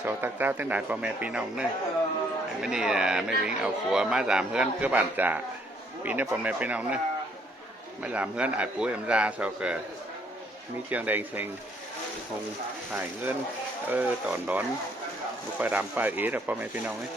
โซตักเจ้าตั้งหลายพ่อแม่พี่น้องเนอะไม่นี่ไม่วิ่งเอาขัวมาสามเพื่อนก็บานจ่าปีนี้พ่อแม่พี่น้องเนอะมาสามเพื่อนอาจปุ๋ยเอ็มราโซเกิดมีเชียงแดงเชงหงถ่ายเงินตอนร้อนบุไปรำไปอีแต่พ่อแม่พี่น้องเนี่ย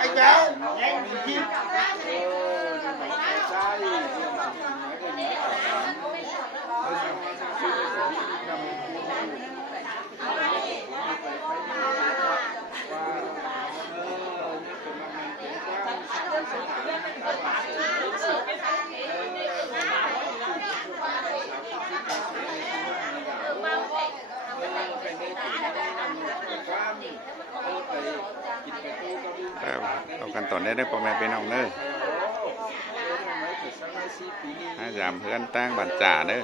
anh cháuเอากันตอนได้พ่อแม่พี่น้องเนอะให้สามเพื่อนตั้งบันจ่าเนอะ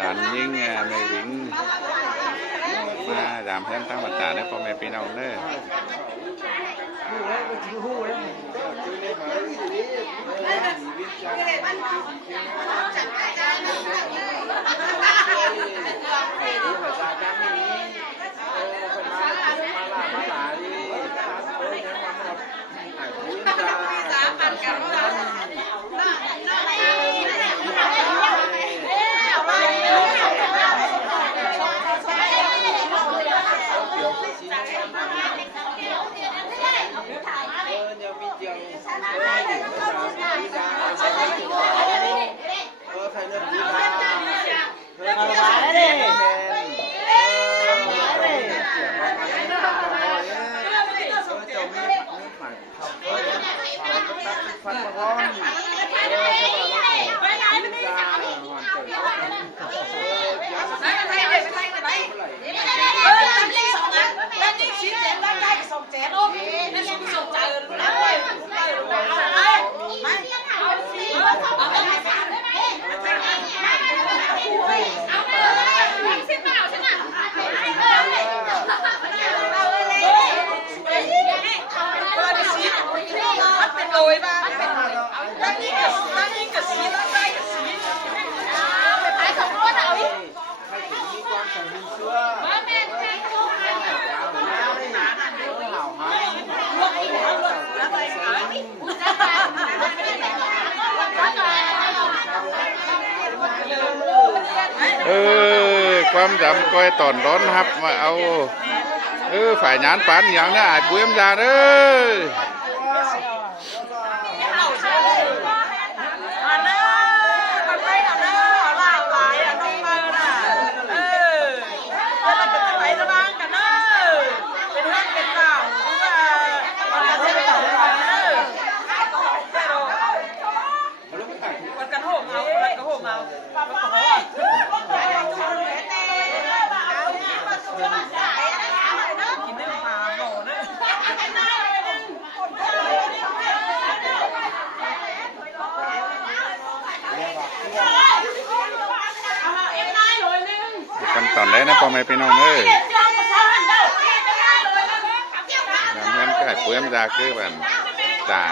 ดันยิ่งไม่วิ่งมาสามเพื่อนตั้งบันจ่าเนอะพ่อแม่พี่น้องเนอะความจำก้อยตอนร้อนครับมาเอาฝ่ายงานปานอย่างนี้อาจปุ้ยมยาเด้อกันตอนได้นะพ่อแม่พี่น้องเอ้ยน้ำเงินก็ปุ๋ยมยาคือแบบจ่า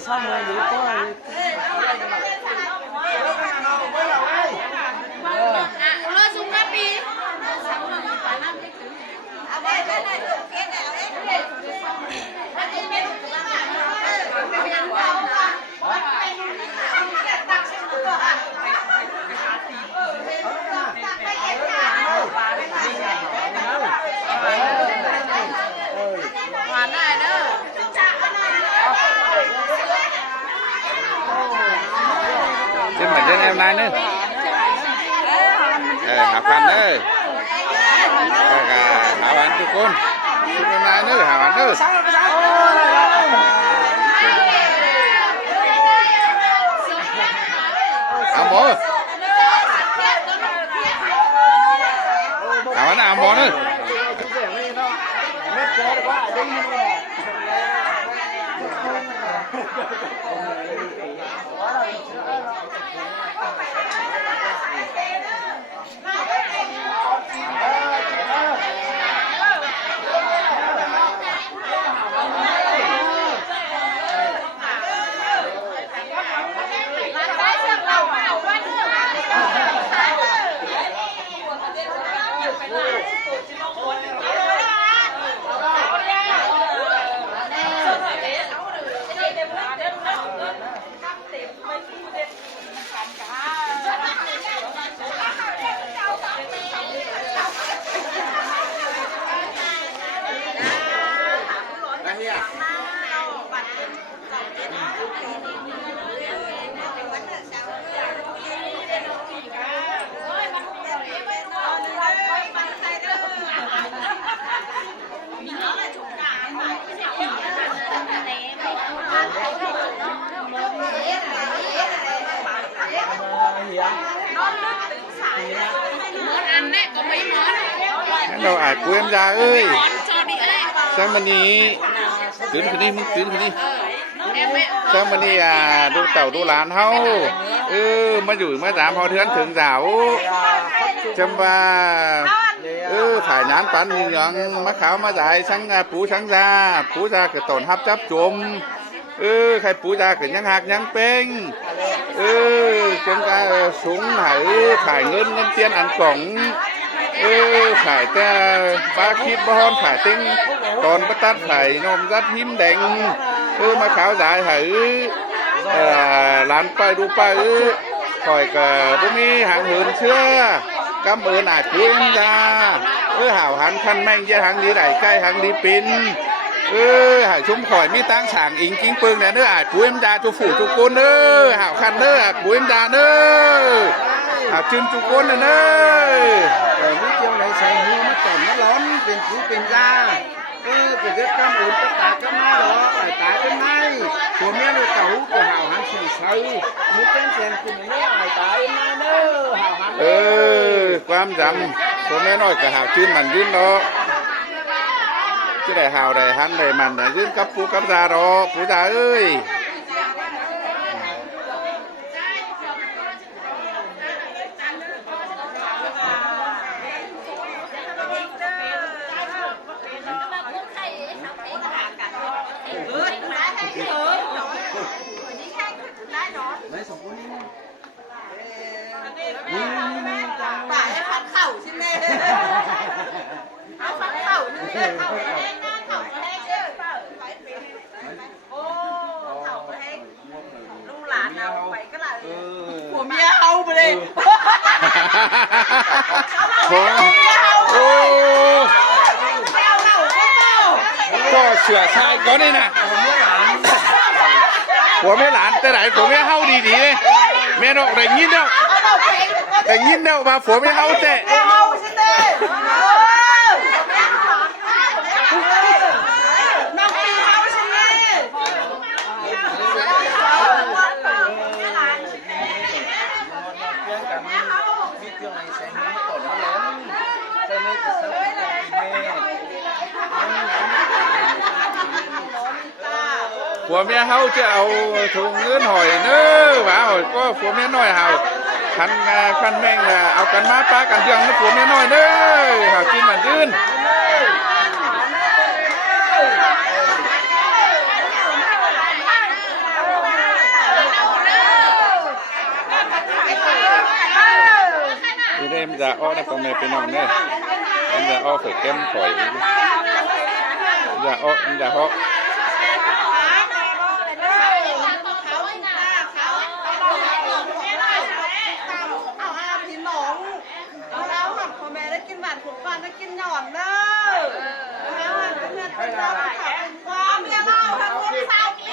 xong rồi thì có nó dùng cái gì hoàn này nữa chứ mình đến em nay nữa học hành nữa học hành cho con em nay nữa học hành nữa học bố học hành học bố nữa đâu ai của em ra ơi sao mà đi tuyến cái điมึงtuyến cái đi sao mà đi đu tàu đu lán haoมาอยู่มาตามพอเทือนถึงสาวจำว่าถ่ายงานปันเหลืองมะขาวมาจ่ายชั้งปูชั้งซาปูซาเกิดตนฮับจับจมใครปูซาเกิดยังหักยังเป้งจนกาสูงถ่ายเงินเตียนอันกล่องถ่ายแต่ปลาคิดบ้านถ่ายติ้งตอนประตัดถ่ายนมรัดหิมแดงมาขาวจ่ายถ่ายร้านไปดูไปคอยกับพวกนี้หางเหินเชื่อกำเอิญอาจคุยมันจ้าห่าวหันคันแม่งเยอะหังดีไหลใกล้หังดีปินหายชุ่มข่อยมีตั้งฉางอิงกิ้งปึงเนี่ยเนื้ออาจคุยมันจ้าจุฝูจุกุนห่าวคันอาจคุยมันจ้าห่าวจึงจุกุนrồi mấy chiều này xài hưu nó còn nó lớn tiền cũ tiền ra cái rất cam ổn tất cả cái mai đó phải tái cái mai của mẹ nó tàu của hào hắn sừng sâu muốn tên tiền của mình nó phải tái mai nữa hào hắn ความจำผมแม่น้อยกับหาวชื่นมันยื่นเนาะชื่อได้หาวได้หันได้มันได้ยื่นกับปูกับซาดอปูซาเอ้ยmấy sòng cuốn bà ấy phát khẩu xin nè phát khẩu nữa khẩu hết chứ khẩu hết lúc lán nào vậy cái là của mía hâu mà điก็เสือชายก็นี่นะหัวแม่หลานแต่ไหนหัวแม่เฮาดีๆเลยแม่นอกได้ยินแล้วมาหัวแม่เฮาแต่ ผัวเมียเขาจะเอาถุงเงินหอยเน้อว่าหอยก็ผัวเมียน้อยเฮาคันแม่งเอากันมาป้ากันเรื่องนะผัวเมียน้อยเด้อเฮากินมันยืนอีเดมจะอ้อได้พ่อแม่พี่น้องเด้อมันจะอ้อฝึกแก้มข่อยจะอ้อจะอ้อกินหวานขุนฟันได้กินหย่อนเด้อแล้วเพื่อนเป็นเราความเมียเราทั้งคนสาวปี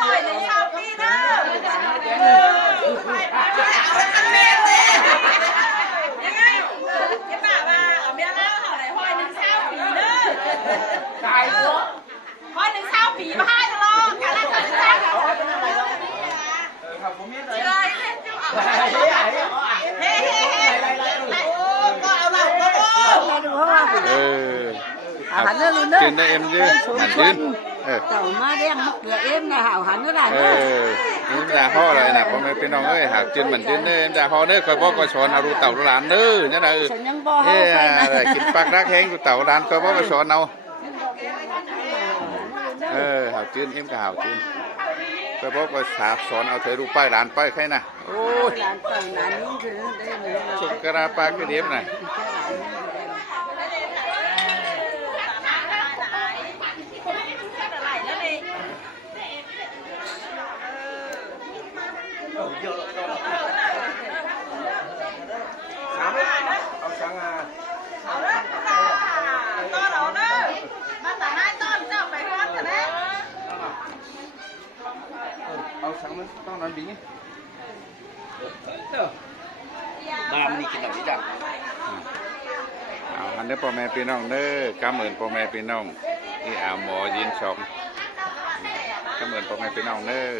หอยหนึ่งสาวปีเด้อเอาเมนเลยยังไงที่ป่าว่าเอาเมียเราเท่าไหร่หอยหนึ่งสาวปีเด้อตายหอยหนึ่งสาวปีมาให้ตลอดการรักษาเชื่อhẳn nó luôn đó trên đây em chứ hẳn trên tàu má đen mất là em là hảo hẳn nó là em ra ho lại nè con mấyน้องเอ้ยหากtrên mình trên đây em ra ho nữa coi bó coi sònเอาดูเต่าดูหลานnữa nhớ đâuกินปากรักแห้งดูเต่าหลานcoi bó coi sòn đâu hảo trên em cả hảo trên coi bó coi sạp sònเอาเธอดูป้ายหลานป้ายใครน่ะโอ้ยสุกระปากcái điểm này con nói bí ba mươi cái nào đi chẳngอันนี้พ่อแม่พี่น้องเด้อกำเหมือนพ่อแม่พี่น้องที่หมอยินชมกำเหมือนพ่อแม่พี่น้องเด้อ